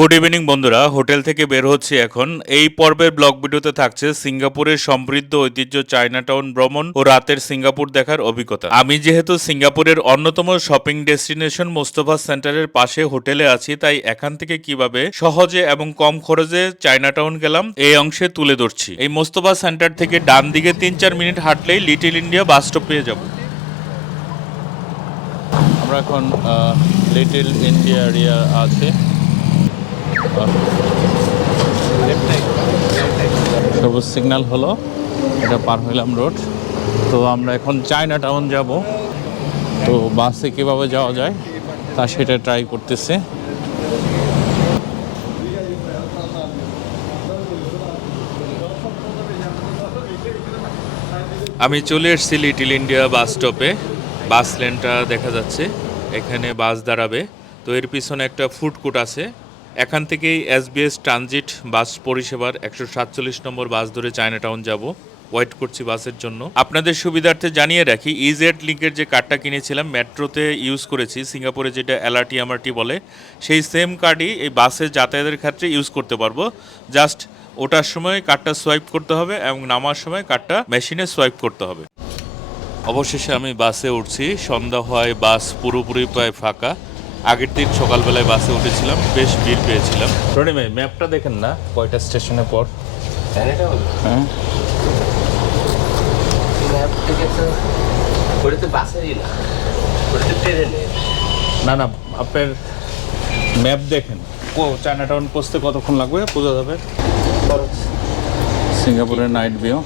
Good evening বন্ধুরা, hotel থেকে বের হচ্ছে এখন। এই পর্বের ব্লগ ভিডিওতে থাকছে সিঙ্গাপুরের সমৃদ্ধ ঐতিহ্য চায়নাটাউন ভ্রমণ ও রাতের সিঙ্গাপুর দেখার অভিজ্ঞতা। আমি যেহেতু সিঙ্গাপুরের অন্যতম শপিং ডেস্টিনেশন মোস্তফা সেন্টারের পাশে হোটেলে আছি, তাই এখান থেকে কিভাবে সহজে এবং কম খরচে চায়নাটাউন গেলাম এই অংশে তুলে ধরছি। এই মোস্তফা সেন্টার থেকে ডান দিকে 3-4 মিনিট হাঁটলেই লিটল ইন্ডিয়া বাস স্টপ পেয়ে যাব। আমরা এখন লিটল ইন্ডিয়া এরিয়া আছে। সবুজ সিগন্যাল হলো, এটা পার হইলাম রোড। তো আমরা এখন চায়নাটাউন যাব। তো বাসে কীভাবে যাওয়া যায় তা সেটা ট্রাই করতেছে। আমি চলে এসেছি লিটল ইন্ডিয়া বাস স্টপে। বাস লেনটা দেখা যাচ্ছে, এখানে বাস দাঁড়াবে। তো এর পিছনে একটা ফুড কোর্ট আছে। এখান থেকেই SBS ট্রানজিট বাস পরিষেবার 147 নম্বর বাস ধরে চায়নাটাউন যাব। ওয়েট করছি বাসের জন্য। আপনাদের সুবিধার্থে জানিয়ে রাখি, ইজেড লিঙ্কের যে কার্ডটা কিনেছিলাম মেট্রোতে ইউজ করেছি, সিঙ্গাপুরে যেটা LRT MRT বলে, সেই সেম কার্ডই এই বাসে যাতায়াতের ক্ষেত্রে ইউজ করতে পারবো। জাস্ট ওঠার সময় কার্ডটা সোয়াইপ করতে হবে এবং নামার সময় কার্ডটা মেশিনে সোয়াইপ করতে হবে। অবশেষে আমি বাসে উঠছি। সন্ধ্যা হয়, বাস পুরোপুরি প্রায় ফাঁকা। আগের দিন সকালবেলায় বাসে উঠেছিলাম, বেশ ভিড় পেয়েছিলাম। রনি ভাই, ম্যাপটা দেখেন না কয়টা স্টেশনের পর। হ্যাঁ, না না, আপনার ম্যাপ দেখেন। চায়নাটাউন পৌঁছতে কতক্ষণ লাগবে বোঝা যাবে। সিঙ্গাপুরের নাইট ভিউ।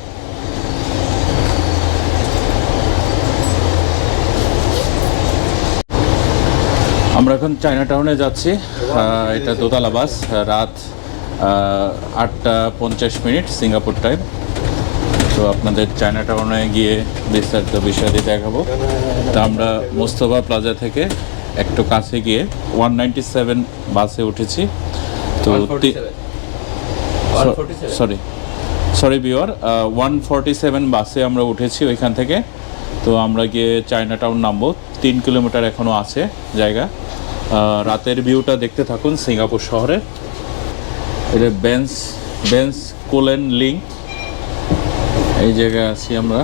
আমরা এখন চায়নাটাউনে যাচ্ছি। এটা দোতলা বাস। রাত 8:50 সিঙ্গাপুর টাইম। তো আপনাদের চায়নাটাউনে গিয়ে বিস্তারিত বিষয়টি দেখাবো। তো আমরা মোস্তফা প্লাজা থেকে একটু কাছে গিয়ে 197 বাসে উঠেছি। তো সরি বিওর 147 বাসে আমরা উঠেছি ওইখান থেকে। তো আমরা গিয়ে চায়নাটাউন নামবো। 3 কিলোমিটার এখনও আছে জায়গা। রাতের ভিউটা দেখতে থাকুন সিঙ্গাপুর শহরে। এটা বেন্স কোলেন লিঙ্ক, এই জায়গায় আছি আমরা।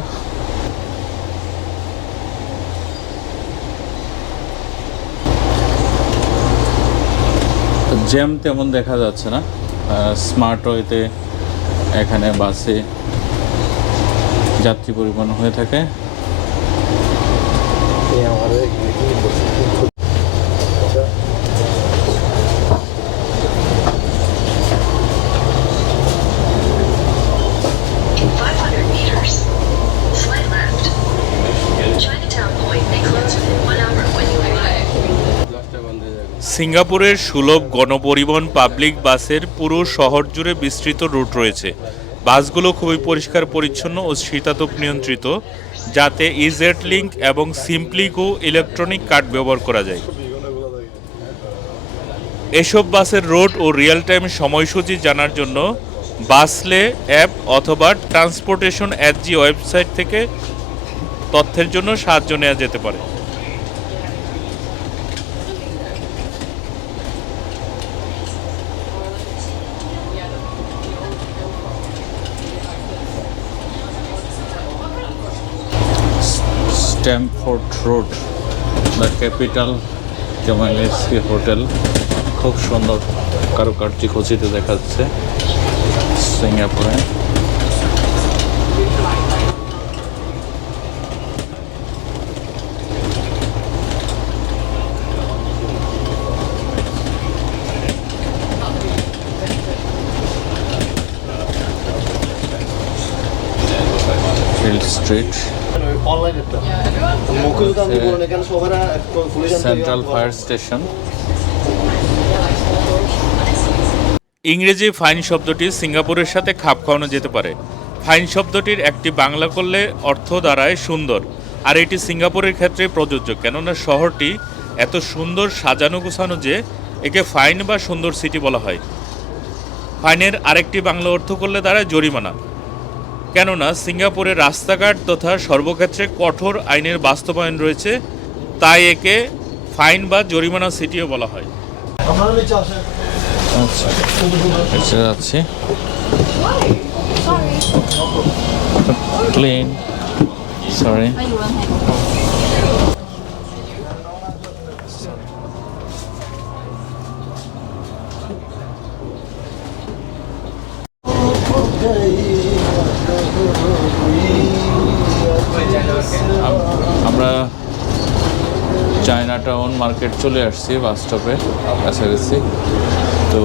জ্যাম তেমন দেখা যাচ্ছে না। স্মার্ট ওয়েতে এখানে বাসে যাত্রী পরিবহন হয়ে থাকে। সিঙ্গাপুরের সুলভ গণপরিবহন পাবলিক বাসের পুরো শহর জুড়ে বিস্তৃত রুট রয়েছে। বাসগুলো খুবই পরিষ্কার পরিচ্ছন্ন ও শীতাতপ নিয়ন্ত্রিত, যাতে ইজেড লিঙ্ক এবং সিম্পলি গো ইলেকট্রনিক কার্ড ব্যবহার করা যায়। এসব বাসের রোড ও রিয়েল টাইম সময়সূচি জানার জন্য বাসলে অ্যাপ অথবা ট্রান্সপোর্টেশন SG ওয়েবসাইট থেকে তথ্যের জন্য সাহায্য নেওয়া যেতে পারে। স্ট্যামফোর্ড রোড, দ্য ক্যাপিটাল জমাইলেসি হোটেল। খুব সুন্দর কারুকার্য খচিত দেখা যাচ্ছে সিঙ্গাপুরে। Field Street, Central Fire Station. ইংরেজি ফাইন শব্দটি সিঙ্গাপুরের সাথে খাপ খাওয়ানো যেতে পারে। ফাইন শব্দটির একটি বাংলা করলে অর্থ দাঁড়ায় সুন্দর, আর এটি সিঙ্গাপুরের ক্ষেত্রে প্রযোজ্য, কেননা শহরটি এত সুন্দর সাজানো গোছানো যে একে ফাইন বা সুন্দর সিটি বলা হয়। ফাইনের আরেকটি বাংলা অর্থ করলে দাঁড়ায় জরিমানা, কেননা সিঙ্গাপুরের রাস্তাঘাট তথা সর্বক্ষেত্রে কঠোর আইনের বাস্তবায়ন রয়েছে, তাই একে ফাইন বা জরিমানা সিটিও বলা হয়। আচ্ছা এসে যাচ্ছি প্লেন সরি আমরা চায়নাটাউন মার্কেট চলে আসছি বাস স্টপে কাছাকাছি। তো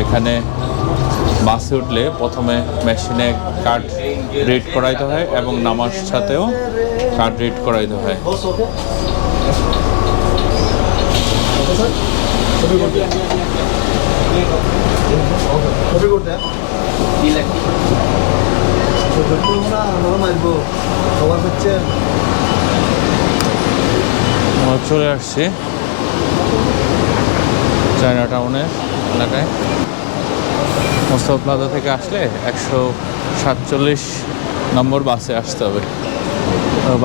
এখানে বাসে উঠলে প্রথমে মেশিনে কার্ড রিড করাইতে হয় এবং নামার সাথেও কার্ড রিড করাইতে হয়। চলে আসছি চায়নাটাউনের এলাকায়। মোস্তফা প্লাজা থেকে আসলে 147 নম্বর বাসে আসতে হবে।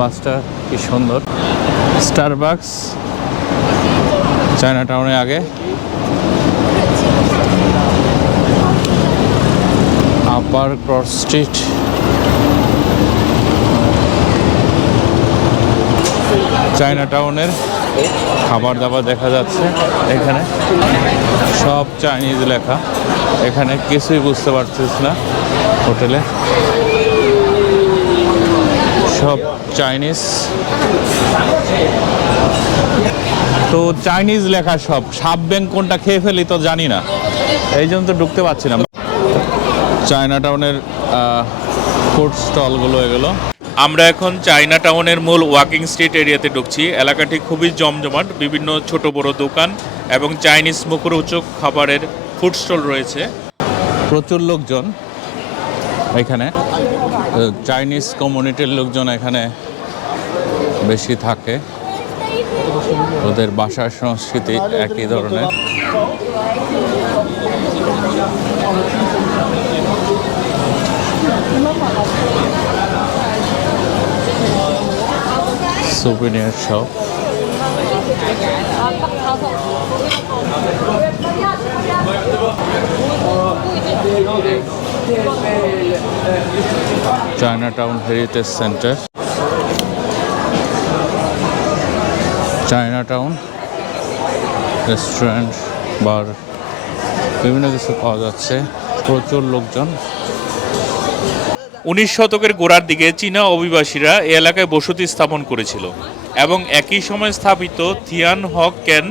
বাসটা কি সুন্দর, স্টারবাকস চায়নাটাউনে আগে, আপার ক্রস স্ট্রিট, চায়নাটাউনের খাবার দাবার দেখা যাচ্ছে। এখানে সব চাইনিজ লেখা, এখানে কিছুই বুঝতে পারছিস না। হোটেলে সব চাইনিজ, তো চাইনিজ লেখা সব। সাব ব্যাংক কোনটা খেয়ে ফেলি তো জানি না, এই জন্য তো ঢুকতে পারছি না। চায়নাটাউনের ফুড স্টলগুলো এগুলো। আমরা এখন চায়নাটাউনের মূল ওয়াকিং স্ট্রিট এরিয়াতে ঢুকছি। এলাকাটি খুবই জমজমাট, বিভিন্ন ছোট বড় দোকান এবং চাইনিজ মুখরোচক খাবারের ফুড স্টল রয়েছে। প্রচুর লোকজন এখানে, চাইনিজ কমিউনিটির লোকজন এখানে বেশি থাকে। ওদের ভাষার সংস্কৃতি একই ধরনের। souvenir shop, Chinatown Heritage Centre, Chinatown restaurant, bar, বিভিন্ন কিছু পাওয়া যাচ্ছে। প্রচুর লোকজন। 19 শতকের গোড়ার দিকে চীনা অভিবাসীরা এই এলাকায় বসতি স্থাপন করেছিল এবং একই সময় স্থাপিত থিয়ান হক ক্যান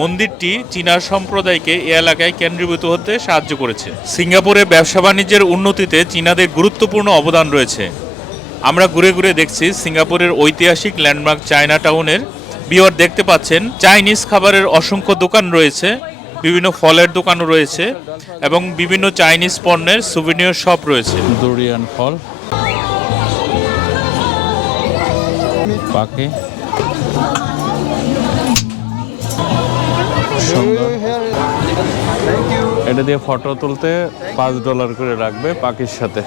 মন্দিরটি চীনা সম্প্রদায়কে এই এলাকায় কেন্দ্রীভূত হতে সাহায্য করেছে। সিঙ্গাপুরে ব্যবসা বাণিজ্যের উন্নতিতে চীনাদের গুরুত্বপূর্ণ অবদান রয়েছে। আমরা ঘুরে ঘুরে দেখছি সিঙ্গাপুরের ঐতিহাসিক ল্যান্ডমার্ক চায়নাটাউনের। ভিউয়ার দেখতে পাচ্ছেন চাইনিজ খাবারের অসংখ্য দোকান রয়েছে, বিভিন্ন ফলের দোকানও রয়েছে এবং বিভিন্ন চাইনিজ পণ্যের সুভিনিয়র শপ রয়েছে। ডুরিয়ান ফল, পাকে সুন্দর। এটা দিয়ে ফটো তুলতে $5 করে রাখবে পাখির সাথে।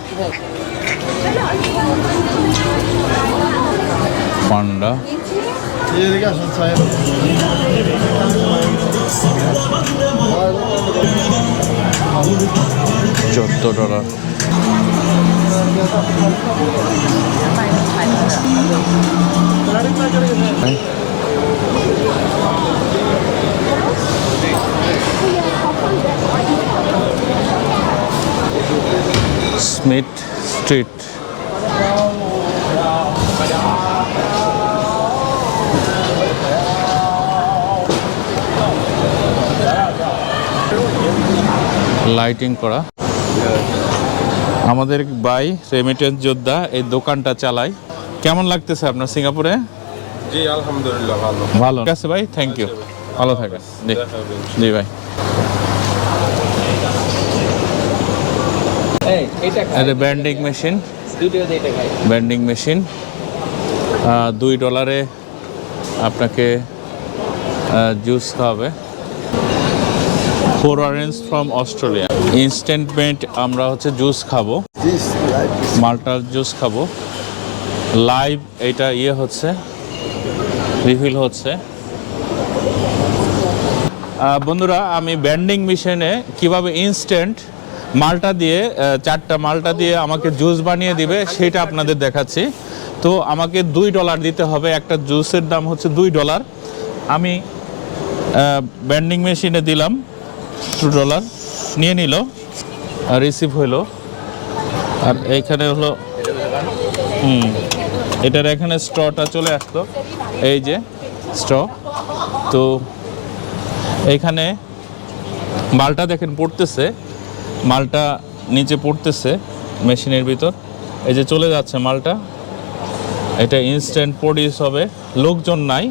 পান্ডা, $14। স্মিথ স্ট্রিট, লাইটিং করা। আমাদের ভাই রেমিটেন্স যোদ্ধা এই দোকানটা চালায়। কেমন লাগতেছে আপনার সিঙ্গাপুরে? জি আলহামদুলিল্লাহ ভালো। ভালো ঠিক আছে ভাই, থ্যাংক ইউ, ভালো থাকেন। জি ভাই। এটা ব্যান্ডিং মেশিন, ব্যান্ডিং মেশিন $2 আপনাকে জুস খাওয়াবে। 4 orange from Australia, instant bent. আমরা হচ্ছে জুস খাবো, মাল্টার জুস খাবো লাইভ। এটা ইয়ে হচ্ছে, রিফিল হচ্ছে। বন্ধুরা আমি ব্যান্ডিং মেশিনে কিভাবে ইনস্ট্যান্ট মালটা দিয়ে 4টা মালটা দিয়ে আমাকে জুস বানিয়ে দিবে সেটা আপনাদের দেখাচ্ছি। তো আমাকে $2 দিতে হবে, একটা জুসের দাম হচ্ছে $2। আমি ব্যান্ডিং মেশিনে দিলাম $2, নিয়ে নিল, রিসিভ হইলো। আর এইখানে হলো এটার এখানে স্ট্রটা চলে আসতো, এই যে স্ট্র। তো এইখানে মালটা দেখেন পড়তেছে, মালটা নিচে পড়তেছে মেশিনের ভিতর, এই যে চলে যাচ্ছে মালটা। এটা ইনস্ট্যান্ট প্রডিউস হবে, লোকজন নাই,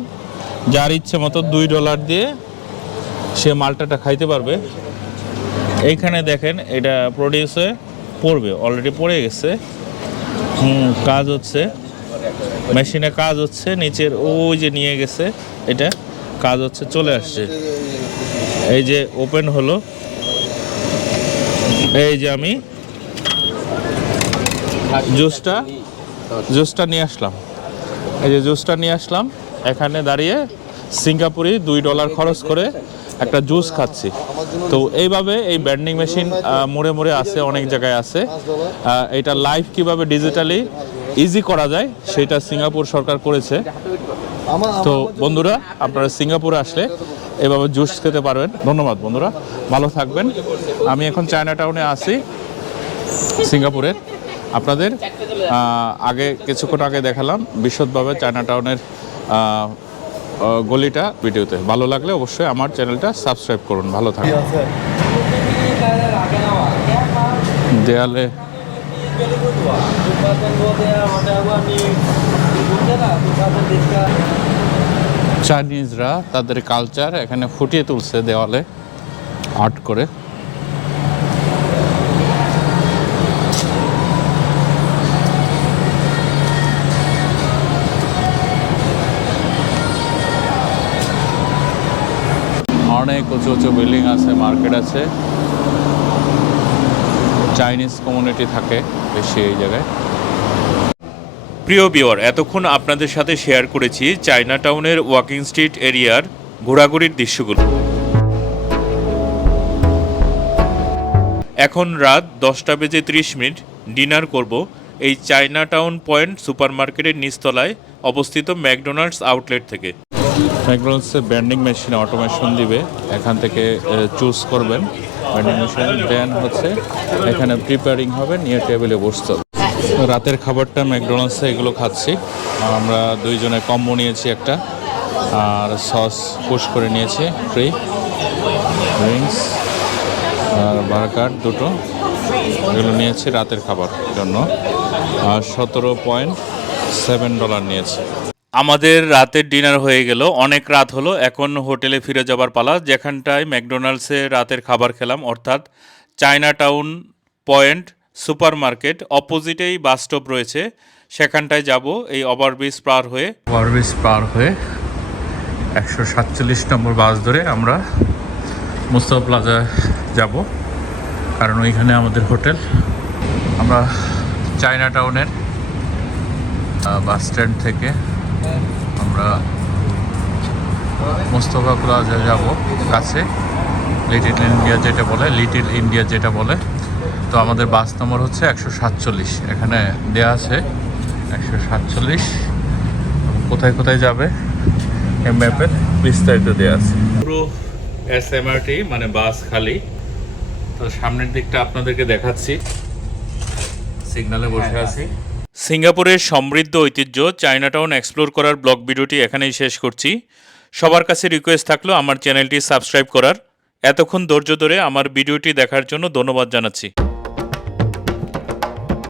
যার ইচ্ছে মতো $2 দিয়ে সে মালটাটা খাইতে পারবে। এইখানে দেখেন এটা প্রডিউস হয়ে পড়বে, অলরেডি পড়ে গেছে। কাজ হচ্ছে, মেশিনে কাজ হচ্ছে, নিচের ওই যে নিয়ে গেছে, এটা কাজ হচ্ছে, চলে আসছে। এই যে ওপেন হলো, এই যে আমি জুসটা নিয়ে আসলাম, এই যে জুসটা নিয়ে আসলাম। এখানে দাঁড়িয়ে সিঙ্গাপুরি $2 খরচ করে একটা জুস খাচ্ছি। তো এইভাবে এই ব্যান্ডিং মেশিন মোড়ে মোড়ে আছে, অনেক জায়গায় আছে। এটা লাইভ কিভাবে ডিজিটালি ইজি করা যায় সেটা সিঙ্গাপুর সরকার করেছে। তো বন্ধুরা আপনারা সিঙ্গাপুরে আসলে এভাবে জুস খেতে পারবেন। ধন্যবাদ বন্ধুরা, ভালো থাকবেন। আমি এখন চায়নাটাউনে আছি সিঙ্গাপুরের। আপনাদের কিছুক্ষণ আগে দেখালাম বিশদভাবে চায়নাটাউনের গলিটা ভিডিওতে। ভালো লাগলে অবশ্যই আমার চ্যানেলটা সাবস্ক্রাইব করুন। ভালো থাকুন। দেয়ালে চাইনিজরা তাদের কালচার এখানে ফুটিয়ে তুলছে দেওয়ালে আর্ট করে। অনেক উঁচু উঁচু বিল্ডিং আছে, মার্কেট আছে, চাইনিজ কমিউনিটি থাকে বেশি এই জায়গায়। প্রিয় ভিউয়ার, এতক্ষণ আপনাদের সাথে শেয়ার করেছি চায়নাটাউনের ওয়াকিং স্ট্রিট এরিয়ার ঘোরাঘুরির দৃশ্যগুলো। এখন রাত 10:30 ডিনার করব এই চায়নাটাউন পয়েন্ট সুপারমার্কেটের নিচতলায় অবস্থিত ম্যাকডোনাল্ডস আউটলেট থেকে। ম্যাকডোনাল্ডসে ব্যান্ডিং মেশিনে অটোমেশন দিবে, এখান থেকে চুজ করবেন ব্যান্ডিং মেশিন, দেন হচ্ছে এখানে প্রিপেয়ারিং হবে, নিয়ে টেবিলে বসতে হবে। রাতের খাবারটা ম্যাকডোনাল্ডসে এগুলো খাচ্ছি। আমরা দুইজনে কম্বো নিয়েছি একটা, আর সস পুশ করে নিয়েছি ফ্রি, ড্রিঙ্কস আর বার্গার দুটো, এগুলো নিয়েছি রাতের খাবার জন্য। আর $17.7 নিয়েছি। আমাদের রাতের ডিনার হয়ে গেল, অনেক রাত হলো, এখন হোটেলে ফিরে যাবার পালা। যেখানটায় ম্যাকডোনাল্ডসে রাতের খাবার খেলাম, অর্থাৎ চায়নাটাউন পয়েন্ট সুপারমার্কেট অপোজিটেই বাস স্টপ রয়েছে, সেখানটায় যাব। এই ওভারব্রিজ পার হয়ে 147 নম্বর বাস ধরে আমরা মুস্তাফা প্লাজা যাব, কারণ ওইখানে আমাদের হোটেল। আমরা চায়নাটাউনের বাস স্ট্যান্ড থেকে আমরা মুস্তাফা প্লাজা যাব কাছে, লিটল ইন্ডিয়া যেটা বলে। তো আমাদের বাস নম্বর হচ্ছে 147, এখানে দেয়া আছে 147। কোথায় কোথায় যাবে এই ম্যাপের বিস্তারিত দেওয়া আছে। পুরো SMRT মানে বাস খালি। তো সামনের দিকটা আপনাদেরকে দেখাচ্ছি, সিগন্যালে বসে আছি। সিঙ্গাপুরের সমৃদ্ধ ঐতিহ্য চায়নাটাউন এক্সপ্লোর করার ব্লগ ভিডিওটি এখানেই শেষ করছি। সবার কাছে রিকোয়েস্ট থাকলো আমার চ্যানেলটি সাবস্ক্রাইব করার। এতক্ষণ ধৈর্য ধরে আমার ভিডিওটি দেখার জন্য ধন্যবাদ জানাচ্ছি।